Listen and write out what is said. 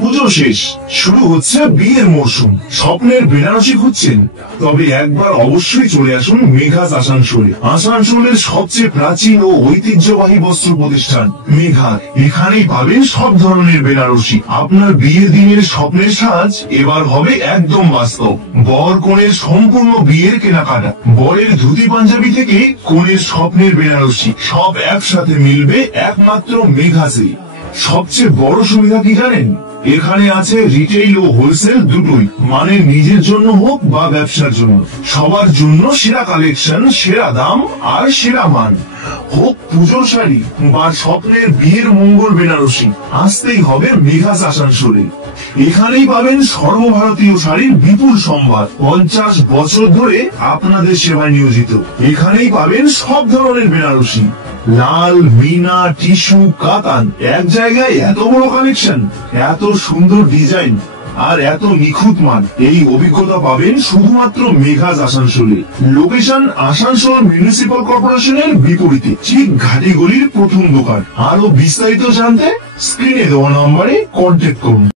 পুজো শেষ, শুরু হচ্ছে বিয়ের মরশুম। স্বপ্নের বেনারসি খুঁজছেন? তবে একবার অবশ্যই চলে আসুন মেঘাস আসানসোলে। আসানসোলের সবচেয়ে প্রাচীন ও ঐতিহ্যবাহী বস্ত্র প্রতিষ্ঠান মেঘা। এখানেই পাবেন সব ধরনের বেনারসি। আপনার বিয়ের দিনের স্বপ্নের সাজ এবার হবে একদম বাস্তব। বর কনের সম্পূর্ণ বিয়ের কেনাকাটা, বরের ধুতি পাঞ্জাবি থেকে কনের স্বপ্নের বেনারসি, সব একসাথে মিলবে একমাত্র মেঘাসে। সবচেয়ে বড় সুবিধা কি জানেন? এখানে আছে রিটেইল ও হোলসেল দুটোই, মানে নিজের জন্য হোক বা ব্যবসার জন্য, সবার জন্য সেরা কালেকশন, সেরা দাম আর সেরা মান। হোক পুজোর শাড়ি বা স্বপ্নের বিয়ের মঙ্গল বেনারসি, আসতেই হবে মেঘাস আসানসোলে। এখানেই পাবেন সর্বভারতীয় শাড়ির বিপুল সম্ভার। 50 বছর ধরে আপনাদের সেবায় নিয়োজিত। এখানেই পাবেন সব ধরনের বেনারসি, লাল, মিনা, টিস্যু, কাতান, এক জায়গায় এত বড় কালেকশন, এত সুন্দর ডিজাইন আর এত নিখুঁত মান। এই অভিজ্ঞতা পাবেন শুধুমাত্র মেঘাস আসানসোলে। লোকেশন আসানসোল মিউনিসিপাল কর্পোরেশনের বিপরীতে, ঠিক ঘাটিগলির প্রথম দোকান। আরো বিস্তারিত জানতে স্ক্রিনে দেওয়া নম্বরে কন্ট্যাক্ট করুন।